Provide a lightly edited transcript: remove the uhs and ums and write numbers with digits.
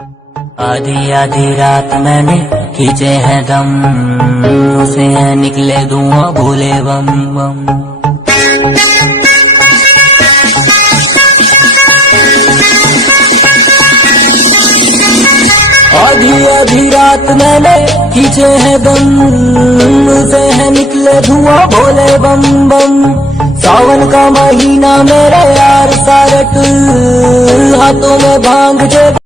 आधी आधी रात मैंने खींचे हैं दम, उसे है निकले धुआं भोले बम बम। आधी आधी रात मैंने खींचे हैं दम, उसे है निकले धुआं भोले बम बम। सावन का महीना मेरे यार सारट, हाथों में भांग जे